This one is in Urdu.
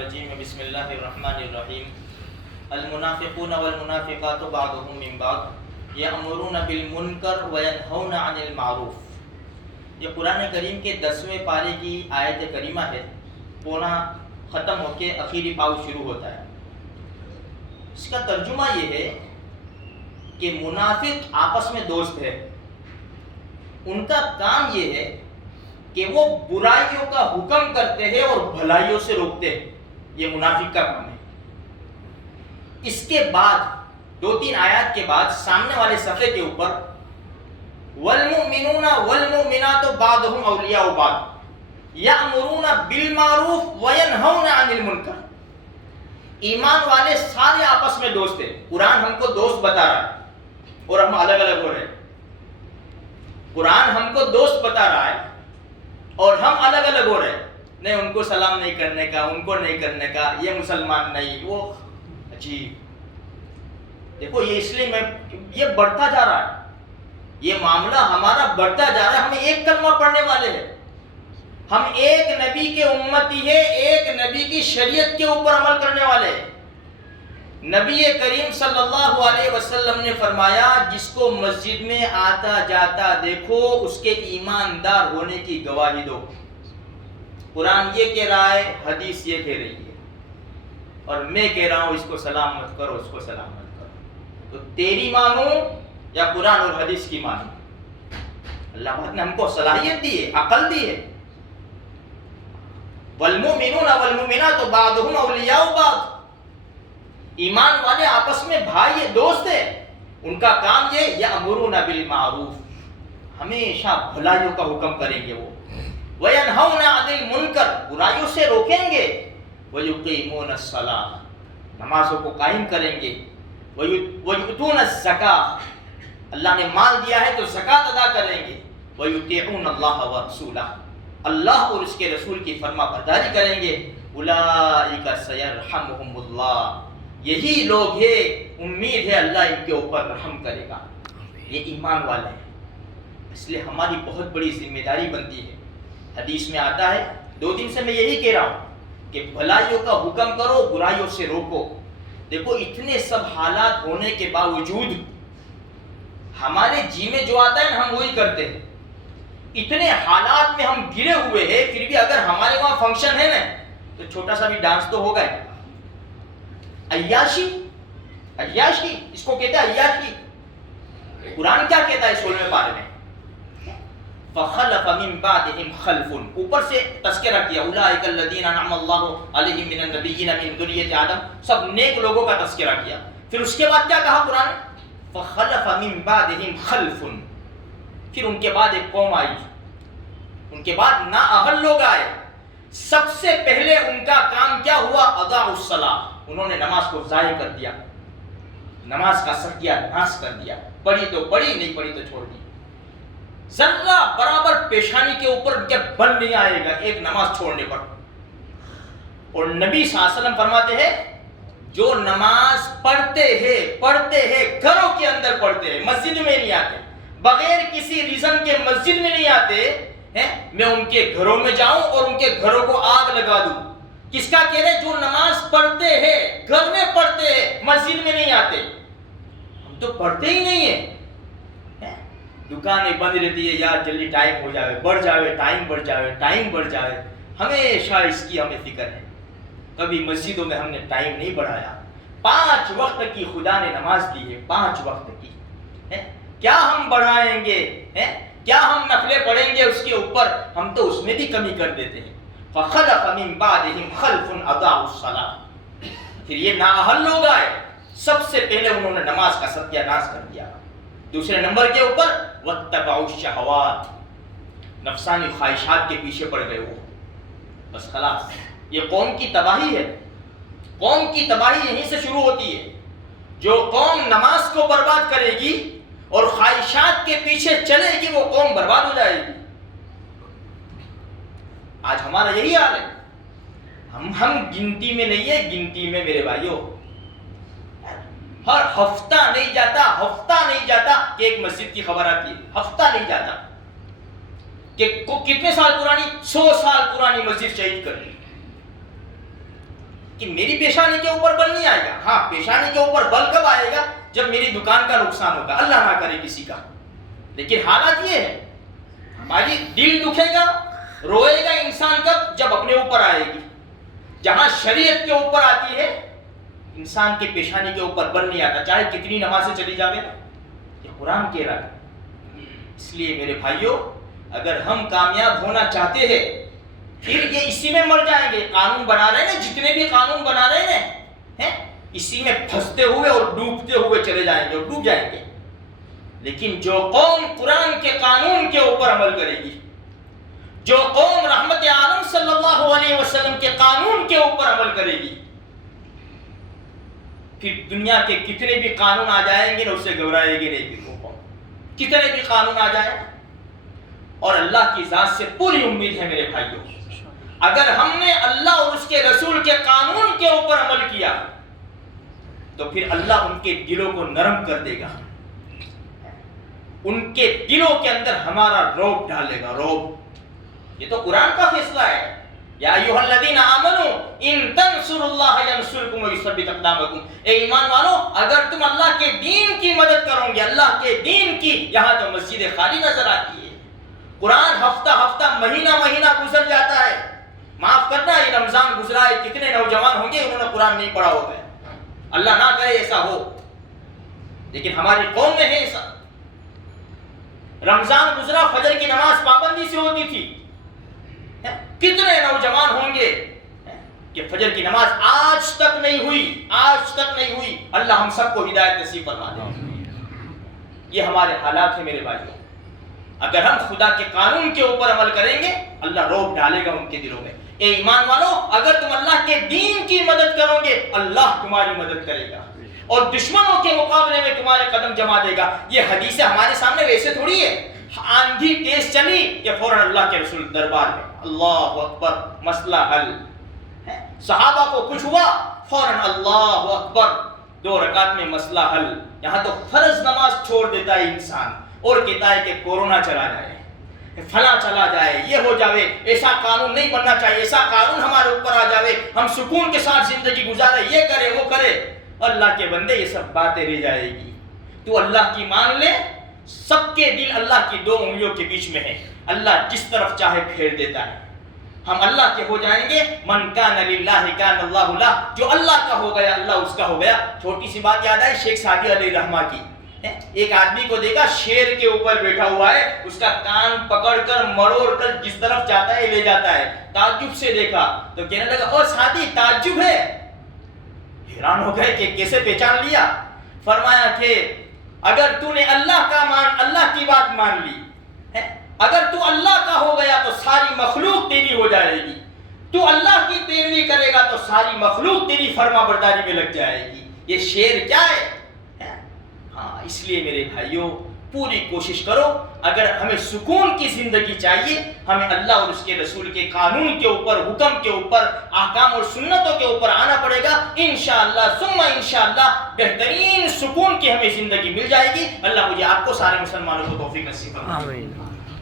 الرجیم بسم اللہ الرحمن الرحیم المنافقون والمنافقات بعضهم من بعض یأمرون بالمنکر وینہون عن المعروف۔ یہ قرآن کریم کے 10ویں پارے کی آیت کریمہ ہے، پونا ختم ہو کے آخری پاؤ شروع ہوتا ہے۔ اس کا ترجمہ یہ ہے کہ منافق آپس میں دوست ہے، ان کا کام یہ ہے کہ وہ برائیوں کا حکم کرتے ہیں اور بھلائیوں سے روکتے ہیں، یہ منافق کا کام ہے۔ اس کے بعد 2-3 آیات کے بعد سامنے والے صفحے کے اوپر والمؤمنون والمؤمنات بعضهم اولیاء بعض یأمرون بالمعروف وینہون عن المنکر۔ ایمان والے سارے آپس میں دوست ہیں۔ قرآن ہم کو دوست بتا رہا ہے اور ہم الگ الگ ہو رہے ہیں۔ قرآن ہم کو دوست بتا رہا ہے اور ہم الگ الگ ہو رہے ہیں۔ نہیں، ان کو سلام نہیں کرنے کا، ان کو نہیں کرنے کا، یہ مسلمان نہیں، وہ عجیب۔ دیکھو یہ اس لیے یہ بڑھتا جا رہا ہے، یہ معاملہ ہمارا بڑھتا جا رہا ہے۔ ہم ایک کلمہ پڑھنے والے ہیں، ہم ایک نبی کے امتی ہیں، ایک نبی کی شریعت کے اوپر عمل کرنے والے ہیں۔ نبی کریم صلی اللہ علیہ وسلم نے فرمایا جس کو مسجد میں آتا جاتا دیکھو اس کے ایماندار ہونے کی گواہی دو۔ قرآن یہ کہہ رہا ہے، حدیث یہ کہہ رہی ہے، اور میں کہہ رہا ہوں اس کو سلام مت کرو، اس کو سلام مت کرو۔ تو تیری مانوں یا قرآن اور حدیث کی مانوں؟ اللہ پاک نے ہم کو صلاحیت دی ہے، عقل دی ہے۔ والمؤمنون والمؤمنات بعضهم اولیاء بعض۔ ایمان والے آپس میں بھائی دوست ہیں، ان کا کام یہ یأمرون بالمعروف، ہمیشہ بھلائیوں کا حکم کریں گے وہ، وینہون عن المنکر، برائیوں سے روکیں گے، ویقیمون الصلاۃ، نمازوں کو قائم کریں گے، ویؤتون الزکاۃ، اللہ نے مال دیا ہے تو زکوٰۃ ادا کریں گے، ویطیعون اللہ ورسولہ، اللہ اور اس کے رسول کی فرما برداری کریں گے، اولئک سیرحمہم اللہ، یہی لوگ ہیں، امید ہے اللہ ان کے اوپر رحم کرے گا۔ یہ ایمان والے ہیں، اس لیے ہماری بہت بڑی ذمہ داری بنتی ہے۔ حدیث میں آتا ہے، 2 دن سے میں یہی کہہ رہا ہوں کہ بھلائیوں کا حکم کرو، برائیوں سے روکو۔ دیکھو اتنے سب حالات ہونے کے باوجود ہمارے جی میں جو آتا ہے نا ہم وہی کرتے ہیں۔ اتنے حالات میں ہم گرے ہوئے ہیں، پھر بھی اگر ہمارے وہاں فنکشن ہے نا تو چھوٹا سا بھی ڈانس تو ہوگا۔ عیاشی، عیاشی اس کو کہتے ہیں، عیاشی۔ قرآن کیا کہتا ہے 16ویں پارے میں؟ فخلف من بعدهم خلف، اوپر سے تذکرہ کیا، اولئک الذین انعم اللہ علیہم من النبیین من ذریۃ آدم، سب نیک لوگوں کا تذکرہ کیا۔ پھر اس کے بعد کیا کہا قرآن؟ فخلف من بعدهم خلف، پھر ان کے بعد ایک قوم آئی، ان کے بعد نااہل لوگ آئے۔ سب سے پہلے ان کا کام کیا ہوا؟ اضاعوا الصلاۃ، انہوں نے نماز کو ضائع کر دیا، نماز کا ستیہ ناش کر دیا، پڑھی تو پڑھی، نہیں پڑھی تو چھوڑ دی۔ ذرہ برابر پیشانی کے اوپر ان کے بل نہیں آئے گا ایک نماز چھوڑنے پر۔ اور نبی صلی اللہ علیہ وسلم فرماتے ہیں جو نماز پڑھتے ہیں گھروں کے اندر پڑھتے ہیں، مسجد میں نہیں آتے، بغیر کسی ریزن کے مسجد میں نہیں آتے ہیں، میں ان کے گھروں میں جاؤں اور ان کے گھروں کو آگ لگا دوں۔ کس کا کہہ رہے؟ جو نماز پڑھتے ہیں، گھر میں پڑھتے ہیں، مسجد میں نہیں آتے۔ ہم تو پڑھتے ہی نہیں ہیں، دکانیں بند رہتی ہے، یار جلدی ٹائم ہو جاوے، بڑھ جاوے، ٹائم بڑھ جاوے، ٹائم بڑھ جاوے، ہمیشہ اس کی ہمیں فکر ہے۔ کبھی مسجدوں میں ہم نے ٹائم نہیں بڑھایا۔ 5 وقت کی خدا نے نماز دی ہے، 5 وقت کی، کیا ہم بڑھائیں گے؟ کیا ہم نفلیں پڑھیں گے اس کے اوپر؟ ہم تو اس میں بھی کمی کر دیتے ہیں۔ فخلف من بعدهم خلف اضاعوا الصلاۃ، پھر یہ نااہل لوگ آئے، سب سے پہلے انہوں نے نماز کا ستیہ ناش کر دیا۔ دوسرے نمبر کے اوپر واتبعوا الشہوات، نفسانی خواہشات کے پیچھے پڑ گئے وہ، بس خلاص۔ یہ قوم کی تباہی ہے، قوم کی تباہی یہیں سے شروع ہوتی ہے۔ جو قوم نماز کو برباد کرے گی اور خواہشات کے پیچھے چلے گی وہ قوم برباد ہو جائے گی۔ آج ہمارا یہی حال ہے، ہم گنتی میں نہیں ہے، گنتی میں میرے بھائیوں ہر ہفتہ نہیں جاتا کہ ایک مسجد کی خبر آتی ہے، ہفتہ نہیں جاتا کہ کتنے سال پرانی، 100 سال پرانی مسجد شہید کر دی۔ لیکن میری پیشانی کے اوپر بل نہیں آئے گا. ہاں پیشانی کے اوپر بل کب آئے گا؟ جب میری دکان کا نقصان ہوگا، اللہ نہ کرے کسی کا. لیکن حالات یہ ہے ہماری دل دکھے گا، روئے گا انسان کب؟ جب اپنے اوپر آئے گی. جہاں شریعت کے اوپر آتی ہے انسان کی پیشانی کے اوپر بل نہیں آتا، چاہے کتنی نمازیں چلی جاوے نا. یہ قرآن کہہ رہا ہے. اس لیے میرے بھائیوں اگر ہم کامیاب ہونا چاہتے ہیں پھر یہ اسی میں مر جائیں گے. قانون بنا رہے ہیں، جتنے بھی قانون بنا رہے ہیں اسی میں پھنستے ہوئے اور ڈوبتے ہوئے چلے جائیں گے اور ڈوب جائیں گے. لیکن جو قوم قرآن کے قانون کے اوپر عمل کرے گی، جو قوم رحمت عالم صلی اللہ علیہ وسلم کے قانون کے اوپر عمل کرے گی، پھر دنیا کے کتنے بھی قانون آ جائیں گے نا اسے گھبرائے گی نہیں. پھر وہ قوم کتنے بھی قانون آ جائیں. اور اللہ کی ذات سے پوری امید ہے میرے بھائیوں، اگر ہم نے اللہ اور اس کے رسول کے قانون کے اوپر عمل کیا تو پھر اللہ ان کے دلوں کو نرم کر دے گا، ان کے دلوں کے اندر ہمارا رعب ڈالے گا. رعب یہ تو قرآن کا فیصلہ ہے. یا ایھا الذین آمنوا ان تنصروا اللہ ینصرکم ویثبت اقدامکم. اے ایمان والو اگر تم اللہ کے دین کی مدد کرو گے، اللہ کے دین کی. یہاں تو مسجد خالی نظر آتی ہے. قرآن ہفتہ ہفتہ مہینہ مہینہ گزر جاتا ہے. معاف کرنا یہ رمضان گزرا ہے، کتنے نوجوان ہوں گے انہوں نے قرآن نہیں پڑھا ہوگا. اللہ نہ کرے ایسا ہو، لیکن ہماری قوم میں ہے ایسا. رمضان گزرا، فجر کی نماز پابندی سے ہوتی تھی. کتنے نوجوان ہوں گے کہ فجر کی نماز آج تک نہیں ہوئی، آج تک نہیں ہوئی. اللہ ہم سب کو ہدایت نصیب فرما دے. یہ ہمارے حالات ہیں میرے بھائیوں. اگر ہم خدا کے قانون کے اوپر عمل کریں گے اللہ رعب ڈالے گا ان کے دلوں میں. اے ایمان والو اگر تم اللہ کے دین کی مدد کرو گے اللہ تمہاری مدد کرے گا اور دشمنوں کے مقابلے میں تمہارے قدم جما دے گا. یہ حدیث ہمارے سامنے ویسے تھوڑی ہے. آندھی تیز چلی کہ فوراً اللہ کے رسول دربار میں اللہ اکبر مسئلہ حل. صحابہ کو کچھ ہوا فوراً اللہ اکبر 2 رکعت میں مسئلہ حل. یہاں تو فرض نماز چھوڑ دیتا ہے انسان اور کہتا ہے کہ کورونا چلا جائے، فلاں چلا جائے، یہ ہو جاوے. ایسا قانون نہیں بننا چاہیے، ایسا قانون ہمارے اوپر آ جاوے، ہم سکون کے ساتھ زندگی گزارے، یہ کرے وہ کرے. اللہ کے بندے یہ سب باتیں رہ جائے گی. تو اللہ کی مان لے. سب کے دل اللہ کی 2 انگلیوں کے بیچ میں ہے. اللہ جس طرف چاہے پھیر دیتا ہے. ہم اللہ کے ہو جائیں گے. من کان للہ کان اللہ لہ. جو اللہ کا ہو گیا اللہ اس کا ہو گیا. چھوٹی سی بات یاد آئی شیخ سعدی علیہ رحمہ کی. ایک آدمی کو دیکھا شیر کے اوپر بیٹھا ہوا ہے، اس کا کان پکڑ کر مروڑ کر جس طرف چاہتا ہے لے جاتا ہے. تعجب سے دیکھا تو کہنے لگا او سعدی تعجب ہے. حیران ہو گئے کہ کیسے پہچان لیا. فرمایا کہ اگر تو نے اللہ کی بات مان لی، اگر تو اللہ کا ہو گیا تو ساری مخلوق تیری ہو جائے گی. تو اللہ کی پیروی کرے گا تو ساری مخلوق تیری فرما برداری میں لگ جائے گی. یہ شیر کیا ہے؟ ہاں اس لیے میرے بھائیوں پوری کوشش کرو. اگر ہمیں سکون کی زندگی چاہیے ہمیں اللہ اور اس کے رسول کے قانون کے اوپر، حکم کے اوپر، احکام اور سنتوں کے اوپر آنا پڑے گا. انشاءاللہ ثم انشاءاللہ بہترین سکون کی ہمیں زندگی مل جائے گی. اللہ مجھے آپ کو سارے مسلمانوں کو توفیق نصیب فرمائے.